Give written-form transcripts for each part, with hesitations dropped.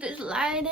with this lighting.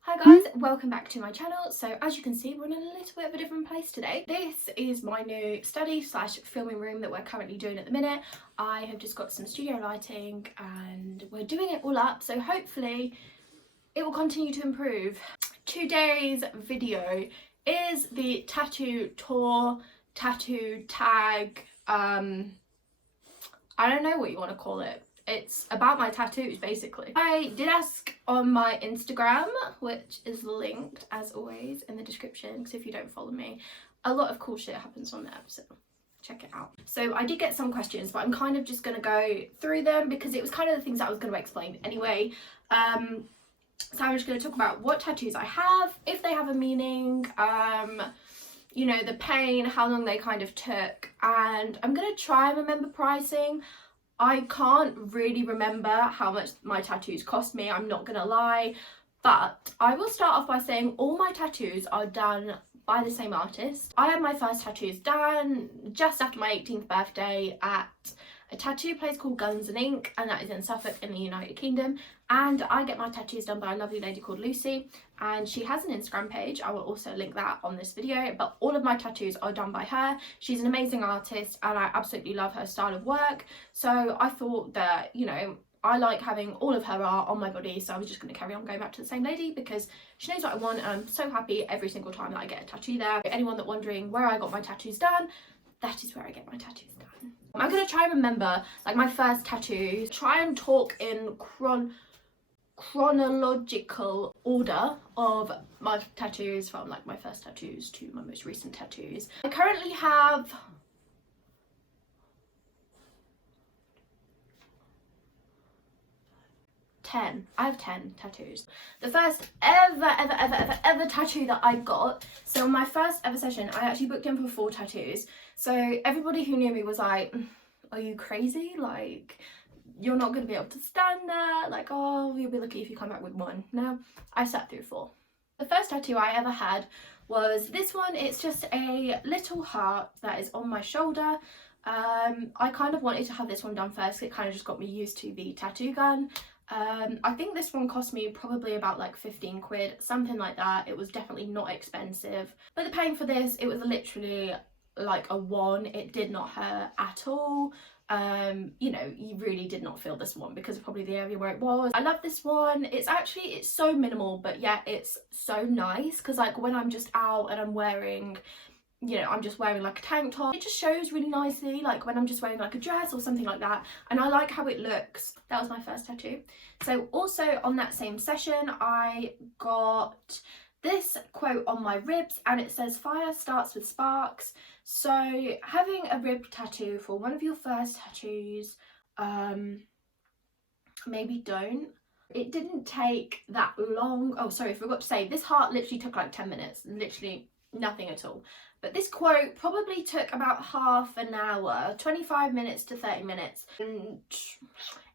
Hi guys, welcome back to my channel. So as you can see, we're in a little bit of a different place today. This is my new study slash filming room that we're currently doing at the minute. I have just got some studio lighting and we're doing it all up, so hopefully it will continue to improve. Today's video is the tattoo tour, tattoo tag, I don't know what you want to call it. It's about my tattoos basically. I did ask on my Instagram, which is linked as always in the description, because if you don't follow me, a lot of cool shit happens on there, so check it out. So I did get some questions, but I'm kind of just going to go through them because it was kind of the things that I was going to explain anyway. So I'm just going to talk about what tattoos I have, if they have a meaning, you know, the pain, how long they kind of took, and I'm going to try and remember pricing. I can't really remember how much my tattoos cost me, I'm not gonna lie, but I will start off by saying all my tattoos are done by the same artist. I had my first tattoos done just after my 18th birthday at a tattoo place called Guns and Ink, and that is in Suffolk in the United Kingdom, and I get my tattoos done by a lovely lady called Lucy, and she has an Instagram page. I will also link that on this video, but all of my tattoos are done by her. She's an amazing artist and I absolutely love her style of work, so I thought that, you know, I like having all of her art on my body, so I was just going to carry on going back to the same lady because she knows what I want, and I'm so happy every single time that I get a tattoo there. Anyone that wondering where I got my tattoos done, that is where I get my tattoos done. I'm going to try and remember like my first tattoos, try and talk in chronological order of my tattoos, from like my first tattoos to my most recent tattoos. I currently have 10. I have 10 tattoos. The first ever tattoo that I got, so my first ever session I actually booked in for 4 tattoos, so everybody who knew me was like, are you crazy, like you're not going to be able to stand there, like, oh, you'll be lucky if you come back with 1. No, I sat through 4. The first tattoo I ever had was this one. It's just a little heart that is on my shoulder. I kind of wanted to have this one done first. It kind of just got me used to the tattoo gun. I think this one cost me probably about like 15 quid, something like that. It was definitely not expensive, but the pain for this, it was literally like a 1. It did not hurt at all. You know, you really did not feel this one because of probably the area where it was. I love this one. It's so minimal, but yeah, it's so nice because like when I'm just out and I'm wearing, you know, I'm just wearing like a tank top, it just shows really nicely, like when I'm just wearing like a dress or something like that, and I like how it looks. That was my first tattoo. So also on that same session I got this quote on my ribs, and it says fire starts with sparks. So having a rib tattoo for one of your first tattoos, maybe don't. It didn't take that long. Oh sorry, I forgot to say, this heart literally took like 10 minutes, literally nothing at all. But this quote probably took about half an hour, 25 minutes to 30 minutes, and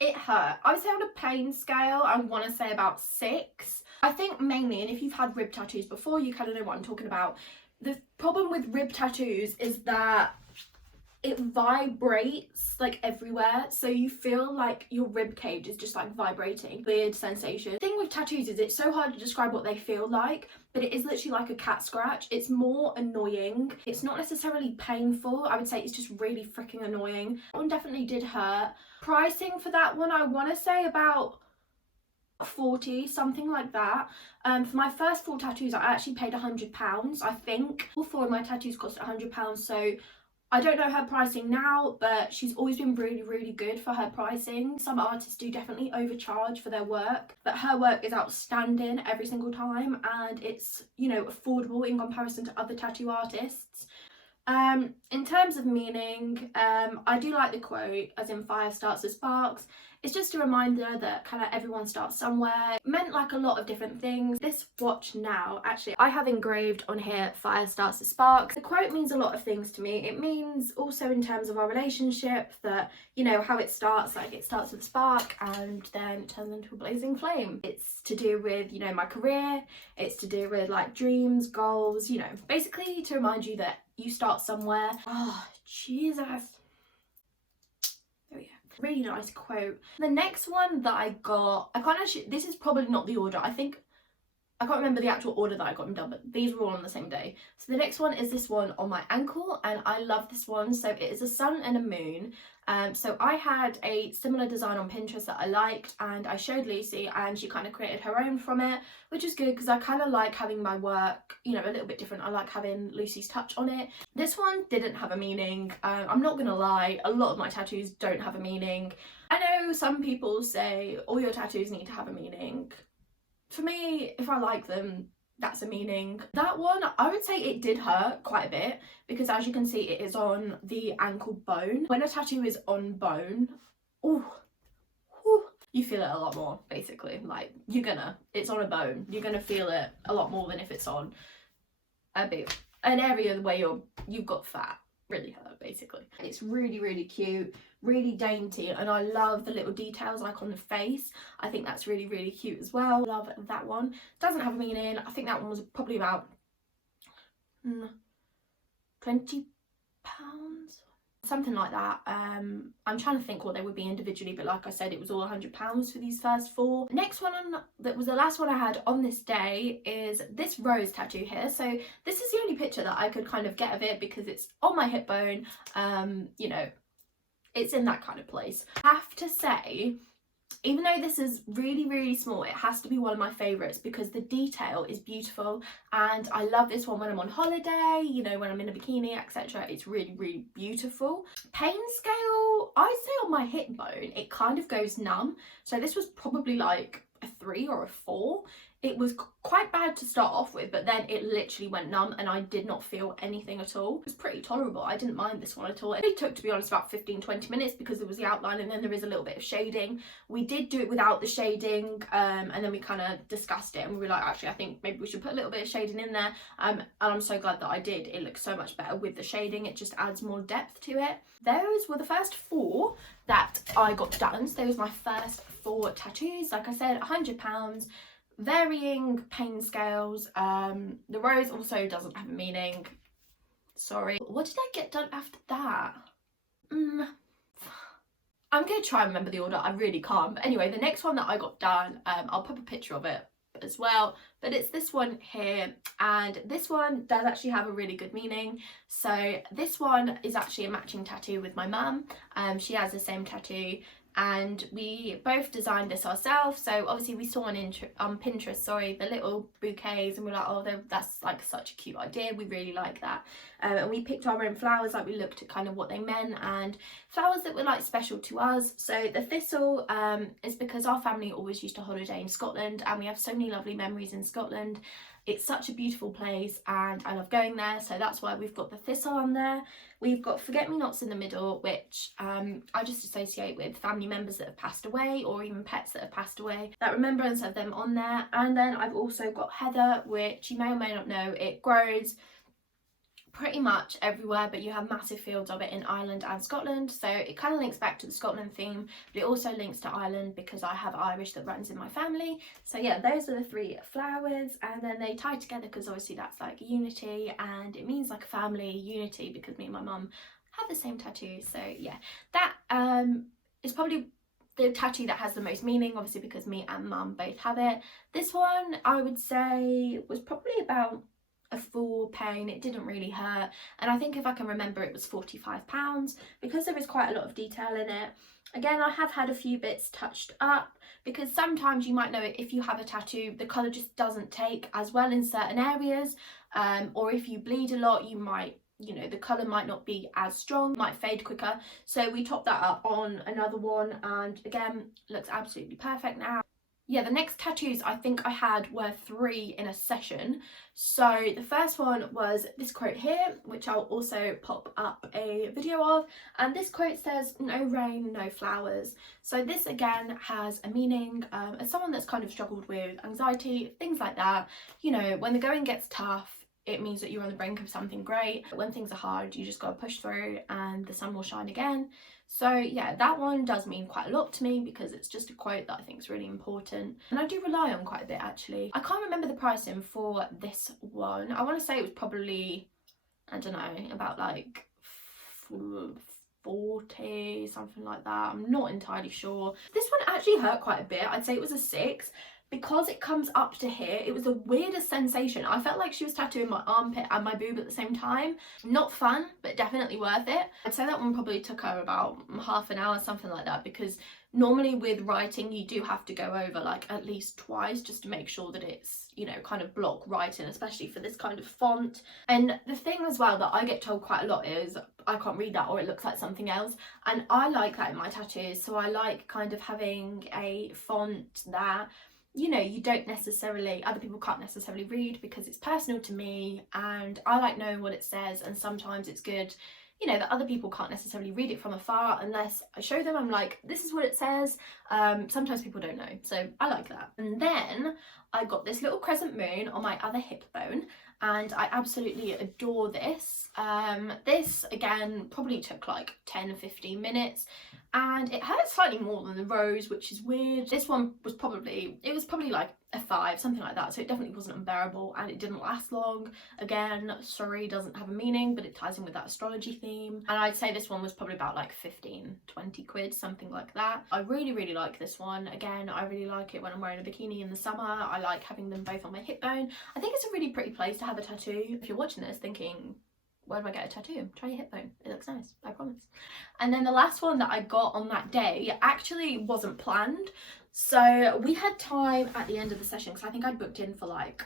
it hurt. I would say on a pain scale, I want to say about 6. I think mainly, and if you've had rib tattoos before, you kind of know what I'm talking about. The problem with rib tattoos is that it vibrates like everywhere, so you feel like your rib cage is just like vibrating. Weird sensation. The thing with tattoos is it's so hard to describe what they feel like, but it is literally like a cat scratch. It's more annoying. It's not necessarily painful. I would say it's just really freaking annoying. That one definitely did hurt. Pricing for that one, I want to say about 40, something like that. For my first 4 tattoos I actually paid £100, I think. All 4 of my tattoos cost £100, so I don't know her pricing now, but she's always been really good for her pricing. Some artists do definitely overcharge for their work, but her work is outstanding every single time, and it's, you know, affordable in comparison to other tattoo artists. In terms of meaning, I do like the quote, as in fire starts with sparks. It's just a reminder that kind of everyone starts somewhere. It meant like a lot of different things. This watch now, actually, I have engraved on here, fire starts with sparks. The quote means a lot of things to me. It means also in terms of our relationship that, you know, how it starts, like it starts with a spark and then it turns into a blazing flame. It's to do with, you know, my career. It's to do with like dreams, goals, you know, basically to remind you that you start somewhere. Oh, Jesus. Really nice quote. The next one that I got, I can't actually, this is probably not the order. I can't remember the actual order that I got them done, but these were all on the same day. So the next one is this one on my ankle, and I love this one. So it is a sun and a moon. So I had a similar design on Pinterest that I liked, and I showed Lucy, and she kind of created her own from it, which is good because I kind of like having my work, you know, a little bit different. I like having Lucy's touch on it. This one didn't have a meaning. I'm not gonna lie, a lot of my tattoos don't have a meaning. I know some people say all your tattoos need to have a meaning. For me, if I like them, that's a meaning. That one, I would say it did hurt quite a bit because as you can see, it is on the ankle bone. When a tattoo is on bone, ooh, you feel it a lot more, basically. Like, it's on a bone. You're gonna feel it a lot more than if it's on an area where you've got fat. Really hurt, basically. It's really, really cute, really dainty, and I love the little details like on the face. I think that's really, really cute as well. Love that one. Doesn't have a meaning. I think that one was probably about £20, something like that. I'm trying to think what they would be individually, but like I said, it was all £100 for these first 4. Next one that was the last one I had on this day is this rose tattoo here. So this is the only picture that I could kind of get of it because it's on my hip bone. You know, it's in that kind of place. I have to say, even though this is really, really small, it has to be one of my favourites because the detail is beautiful, and I love this one when I'm on holiday, you know, when I'm in a bikini, etc. It's really, really beautiful. Pain scale, I'd say on my hip bone, it kind of goes numb. So this was probably like a 3 or a 4. It was quite bad to start off with, but then it literally went numb and I did not feel anything at all. It was pretty tolerable. I didn't mind this one at all. It only took, to be honest, about 15-20 minutes because there was the outline and then there is a little bit of shading. We did do it without the shading, and then we kind of discussed it and we were like, actually, I think maybe we should put a little bit of shading in there. And I'm so glad that I did. It looks so much better with the shading. It just adds more depth to it. Those were the first 4 that I got done. So those were my first 4 tattoos. Like I said, £100. Varying pain scales. The rose also doesn't have a meaning. Sorry. What did I get done after that? I'm gonna try and remember the order. I really can't. But anyway, the next one that I got done, I'll put a picture of it as well, but it's this one here, and this one does actually have a really good meaning. So this one is actually a matching tattoo with my mum. She has the same tattoo, and we both designed this ourselves. So obviously we saw on Pinterest, the little bouquets, and we're like, oh, that's like such a cute idea, we really like that. And we picked our own flowers, like we looked at kind of what they meant and flowers that were like special to us. So the thistle is because our family always used to holiday in Scotland and we have so many lovely memories in Scotland. It's such a beautiful place and I love going there, so that's why we've got the thistle on there. We've got forget-me-nots in the middle, which I just associate with family members that have passed away or even pets that have passed away. That remembrance of them on there. And then I've also got heather, which you may or may not know, it grows pretty much everywhere, but you have massive fields of it in Ireland and Scotland, so it kind of links back to the Scotland theme, but it also links to Ireland because I have Irish that runs in my family. So yeah, those are the 3 flowers, and then they tie together because obviously that's like unity, and it means like a family unity because me and my mum have the same tattoo. So yeah, that is probably the tattoo that has the most meaning, obviously because me and mum both have it. This one I would say was probably about a full pain. It didn't really hurt, and I think if I can remember it was £45 because there is quite a lot of detail in it. Again, I have had a few bits touched up because sometimes you might know it, if you have a tattoo the colour just doesn't take as well in certain areas, or if you bleed a lot you might, you know, the colour might not be as strong, might fade quicker. So we topped that up on another one and again looks absolutely perfect now. Yeah, the next tattoos I think I had were 3 in a session. So the first one was this quote here, which I'll also pop up a video of, and this quote says, "No rain, no flowers." So this again has a meaning. As someone that's kind of struggled with anxiety, things like that, you know, when the going gets tough, it means that you're on the brink of something great. When things are hard, you just gotta push through and the sun will shine again. So yeah, that one does mean quite a lot to me because it's just a quote that I think is really important and I do rely on quite a bit actually. I can't remember the pricing for this one. I want to say it was probably, I don't know, about like 40, something like that. I'm not entirely sure. This one actually hurt quite a bit. I'd say it was a 6. Because it comes up to here, it was the weirdest sensation. I felt like she was tattooing my armpit and my boob at the same time. Not fun, but definitely worth it. I'd say that one probably took her about half an hour, something like that, because normally with writing you do have to go over like at least twice just to make sure that it's, you know, kind of block writing, especially for this kind of font. And the thing as well that I get told quite a lot is I can't read that, or it looks like something else, and I like that in my tattoos. So I like kind of having a font that, you know, you don't necessarily, other people can't necessarily read because it's personal to me, and I like knowing what it says. And sometimes it's good, you know, that other people can't necessarily read it from afar unless I show them. I'm like, this is what it says. Sometimes people don't know, so I like that. And then I got this little crescent moon on my other hip bone, and I absolutely adore this. This again probably took like 10-15 minutes, and it hurt slightly more than the rose, which is weird. This one was probably like a 5, something like that, so it definitely wasn't unbearable, and it didn't last long. Again, sorry, doesn't have a meaning, but it ties in with that astrology theme. And I'd say this one was probably about like 15-20 quid, something like that. I really like this one. Again, I really like it when I'm wearing a bikini in the summer. I like having them both on my hip bone. I think it's a really pretty place to have a tattoo. If you're watching this thinking, where do I get a tattoo? Try your hip bone. It looks nice, I promise. And then the last one that I got on that day actually wasn't planned. So we had time at the end of the session, because I think I'd booked in for like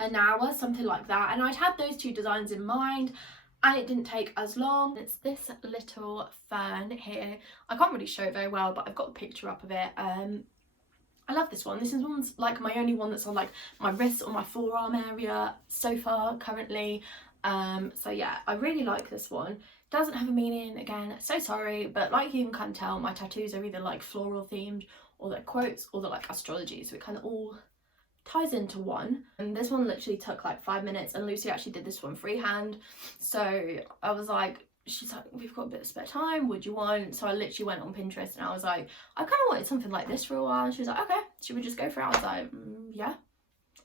an hour, something like that. And I'd had those 2 designs in mind, and it didn't take as long. It's this little fern here. I can't really show it very well, but I've got a picture up of it. I love this one. This is one's like my only one that's on like my wrist or my forearm area so far currently. So yeah, I really like this one. Doesn't have a meaning, again, so sorry, but like you can kind of tell, my tattoos are either like floral themed, or they're quotes, or they're like astrology, so it kind of all ties into one. And this one literally took like 5 minutes, and Lucy actually did this one freehand, so I was like, she's like, we've got a bit of spare time, would you want? So I literally went on Pinterest, and I was like, I kind of wanted something like this for a while, and she was like, okay, should we just go for it? I was like, yeah,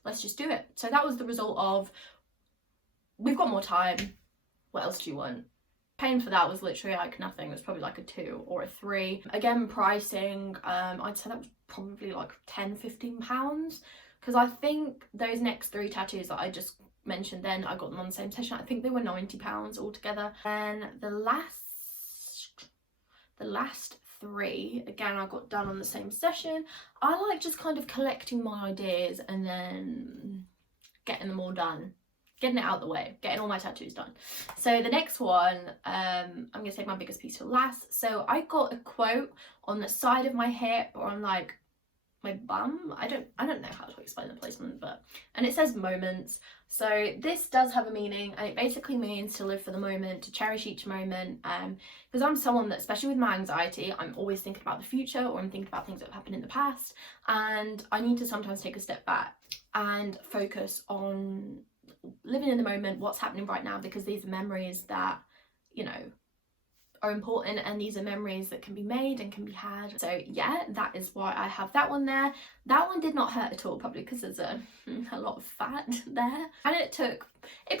let's just do it. So that was the result of, we've got more time, what else do you want? Paying for that was literally like nothing. It was probably like a 2 or a 3. Again, pricing, I'd say that was probably like £10-15, because I think those next 3 tattoos that I just mentioned, then I got them on the same session, I think they were £90 altogether. And the last 3, again, I got done on the same session. I like just kind of collecting my ideas and then getting them all done, getting it out of the way, getting all my tattoos done. So the next one, I'm gonna save my biggest piece for last. So I got a quote on the side of my hip, or on like my bum. I don't know how to explain the placement, but, and it says moments. So this does have a meaning, and it basically means to live for the moment, to cherish each moment. Because I'm someone that, especially with my anxiety, I'm always thinking about the future, or I'm thinking about things that have happened in the past, and I need to sometimes take a step back and focus on living in the moment, what's happening right now, because these are memories that, you know, are important, and these are memories that can be made and can be had. So yeah, that is why I have that one there. That one did not hurt at all, probably because there's a lot of fat there, and it to be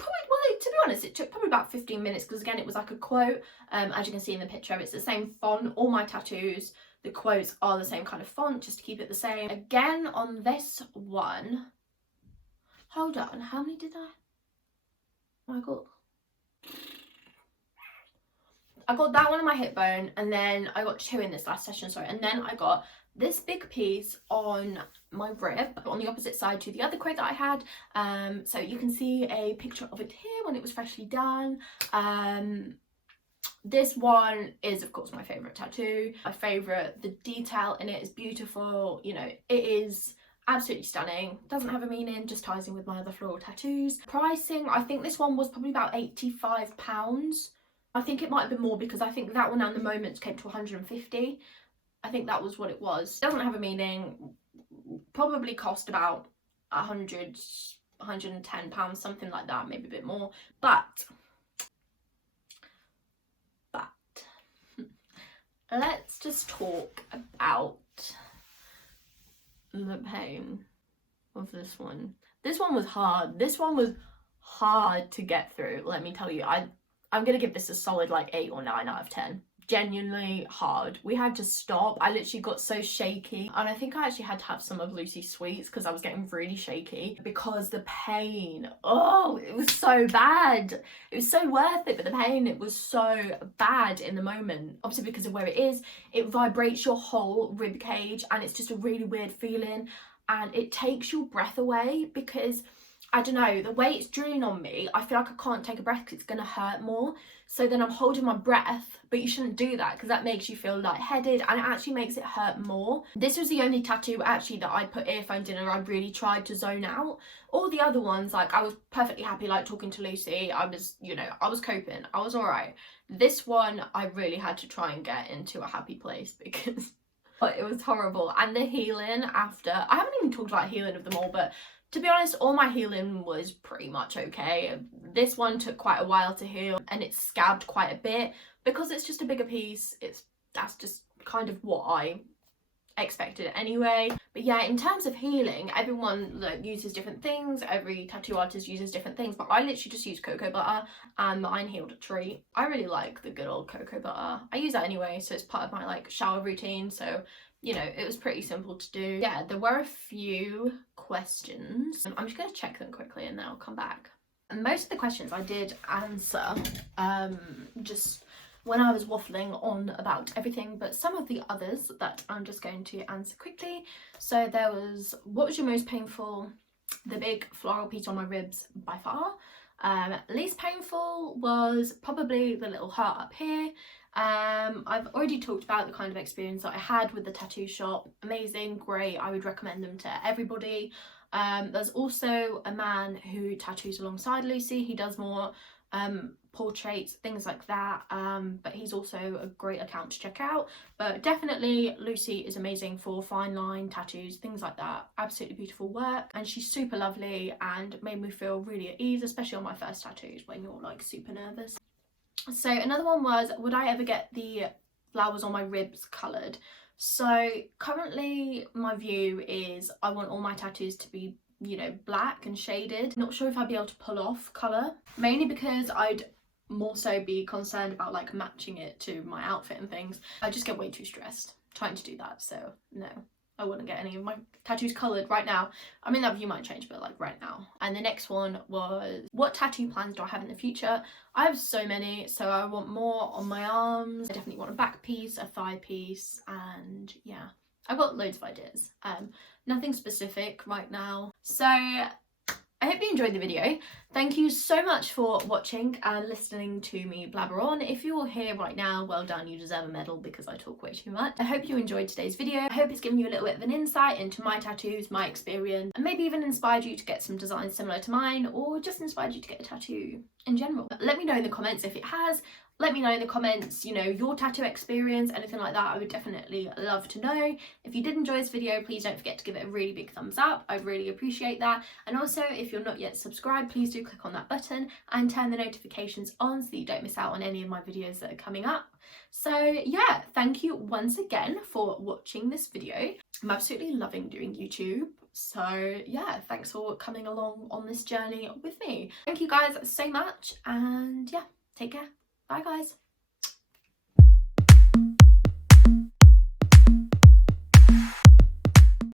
honest, it took probably about 15 minutes, because again, it was like a quote. As you can see in the picture, it's the same font. All my tattoos, the quotes are the same kind of font, just to keep it the same. Again, on this one, hold on, how many did I? Oh my god. I got that one on my hip bone, and then I got 2 in this last session, sorry, and then I got this big piece on my rib on the opposite side to the other quote that I had. So you can see a picture of it here when it was freshly done. This one is of course my favourite tattoo. My favourite, the detail in it is beautiful, you know, it is absolutely stunning. Doesn't have a meaning, just ties in with my other floral tattoos. Pricing, I think this one was probably about £85. I think it might have been more, because I think that one at the moment came to 150. I think that was what it was. Doesn't have a meaning, probably cost about 100, £110, something like that, maybe a bit more. But let's just talk about the pain of this one. This one was hard. This one was hard to get through, let me tell you. I'm gonna give this a solid like 8 or 9 out of 10. Genuinely hard. We had to stop. I literally got so shaky, and I think I actually had to have some of Lucy's sweets because I was getting really shaky because the pain, oh, it was so bad. It was so worth it, but the pain, it was so bad in the moment. Obviously because of where it is, it vibrates your whole rib cage, and it's just a really weird feeling, and it takes your breath away because I don't know, the way it's drilling on me, I feel like I can't take a breath because it's going to hurt more. So then I'm holding my breath, but you shouldn't do that because that makes you feel lightheaded, and it actually makes it hurt more. This was the only tattoo actually that I put earphones in and I really tried to zone out. All the other ones, like, I was perfectly happy, like, talking to Lucy. I was, you know, I was coping. I was alright. This one, I really had to try and get into a happy place because it was horrible. And the healing after, I haven't even talked about healing of them all, but to be honest, all my healing was pretty much okay. This one took quite a while to heal, and it scabbed quite a bit because it's just a bigger piece. That's just kind of what I expected anyway. But yeah, in terms of healing, everyone uses different things. Every tattoo artist uses different things, but I literally just use cocoa butter, and mine healed a treat. I really like the good old cocoa butter. I use that anyway, so it's part of my like shower routine, so you know, it was pretty simple to do. Yeah, there were a few questions. I'm just going to check them quickly and then I'll come back. And most of the questions I did answer just when I was waffling on about everything, but some of the others that I'm just going to answer quickly. So there was, what was your most painful? The big floral piece on my ribs by far. Least painful was probably the little heart up here. I've already talked about the kind of experience that I had with the tattoo shop. Amazing, great, I would recommend them to everybody. There's also a man who tattoos alongside Lucy. He does more portraits, things like that, but he's also a great account to check out. But definitely Lucy is amazing for fine line tattoos, things like that. Absolutely beautiful work, and she's super lovely and made me feel really at ease, especially on my first tattoos when you're like super nervous. So another one was, would I ever get the flowers on my ribs coloured? So currently my view is I want all my tattoos to be, you know, black and shaded. Not sure if I'd be able to pull off colour, mainly because I'd more so be concerned about like matching it to my outfit and things. I just get way too stressed trying to do that, so no, I wouldn't get any of my tattoos coloured right now. I mean, that view might change, but like right now. And the next one was, what tattoo plans do I have in the future? I have so many, so I want more on my arms. I definitely want a back piece, a thigh piece, and yeah, I've got loads of ideas. Nothing specific right now. So I hope you enjoyed the video. Thank you so much for watching and listening to me blabber on. If you're here right now, well done, you deserve a medal because I talk way too much. I hope you enjoyed today's video. I hope it's given you a little bit of an insight into my tattoos, my experience, and maybe even inspired you to get some designs similar to mine, or just inspired you to get a tattoo in general. Let me know in the comments if it has. Let me know in the comments, you know, your tattoo experience, anything like that. I would definitely love to know. If you did enjoy this video, please don't forget to give it a really big thumbs up. I'd really appreciate that. And also, if you're not yet subscribed, please do click on that button and turn the notifications on so that you don't miss out on any of my videos that are coming up. So yeah, thank you once again for watching this video. I'm absolutely loving doing YouTube. So yeah, thanks for coming along on this journey with me. Thank you guys so much, and yeah, take care. Bye guys.